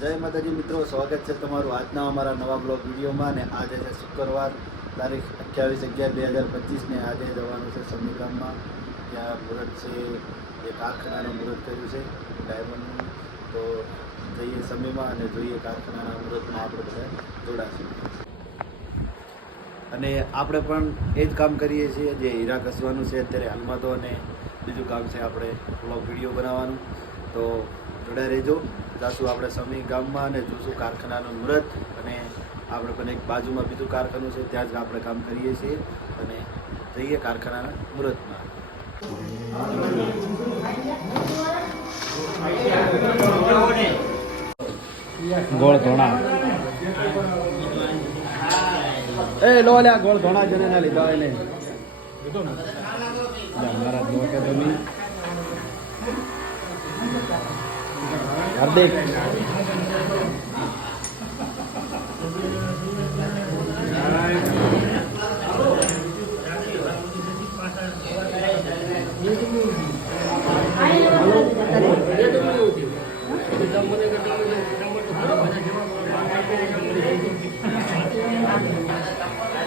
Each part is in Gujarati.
જય માતાજી મિત્રો, સ્વાગત છે તમારું આજના અમારા નવા બ્લોગ વિડીયોમાં અને આજે છે શુક્રવાર, તારીખ અઠ્યાવીસ અગિયાર બે હજાર પચીસને આજે જવાનું છે સમી ગામમાં ત્યાં મુહૂર્ત છે એ કારખાનાનું મુહૂર્ત કર્યું છે, ડાયમંડનું. તો જઈએ સમયમાં અને જોઈએ કારખાનાના મુહૂર્તમાં આપણે બધા જોડાશું. અને આપણે પણ એ જ કામ કરીએ છીએ, જે હીરા કસવાનું છે, અત્યારે હાલમાં તો અને બીજું કામ છે આપણે બ્લોગ વીડિયો બનાવવાનું. તો જોડાઈ રહેજો. જાશું આપણે સમી ગામમાં અને જોશું કારખાનાનું મુહૂર્ત અને આપણે પણ એક બાજુમાં બીજું કારખાનું છે ત્યાં જ આપણે કામ કરીએ છીએ અને જઈએ કારખાનાના મુહૂર્તમાં ગોળ ધોણા. એ લો લ્યા ગોળ ધોણા જને ના લીધા એને મારા દો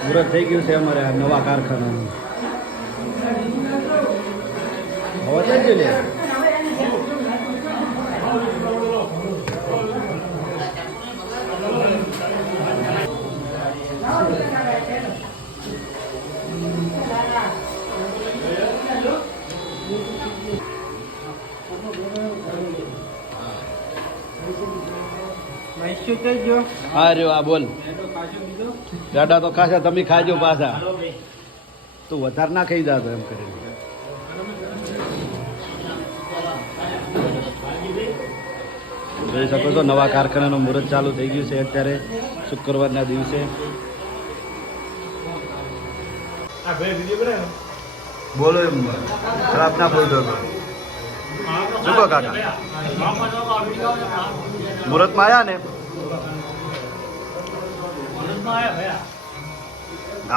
મુહૂર્ત થઈ ગયું છે અમારે આ નવા કારખાનાનું હવે થઈ ગયું લે હા રે આ બોલ. ગાડા તો ખાસા તમે ખાજો પાછા. તું વધારે ના ખાઈ જાતો એમ કરીને. જોઈ શકો છો નવા કારખાનાનું મુહૂર્ત ચાલુ થઈ ગયું છે અત્યારે શુક્રવારના દિવસે. બોલો એમ ખરાબ ના બોલતો કહો કાકા. મુહૂર્તમાં આવ્યા ને?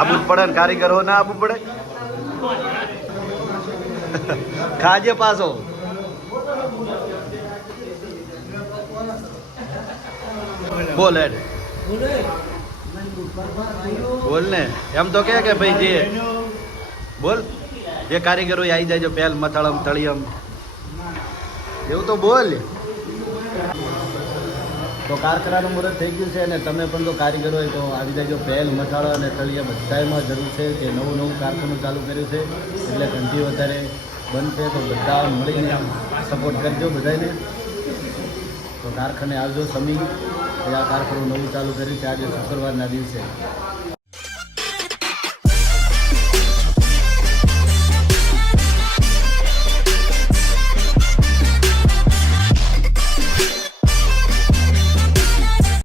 આબુ પડે ને કારીગરો ના આબુ પડે? ખાજે પાછો. બોલ બોલ ને. એમ તો કે કે ભાઈ જે બોલ. જે કારીગરો આવી જાય પહેલ મથળમ, તળિયમ. એવું તો બોલ. તો કારખાનાનું મુહૂર્ત થઈ ગયું છે અને તમે પણ જો કારીગર હોય તો આવી જાય પહેલ મસાળો અને તળિયા બધામાં જરૂર છે કે નવું નવું કારખાનું ચાલુ કર્યું છે, એટલે ધંધી વધારે બનશે તો બધા મળીને સપોર્ટ કરજો બધાને તો કારખાને આવજો સમી. આ કારખાનું નવું ચાલુ કર્યું છે, આજે શુક્રવારના દિવસે.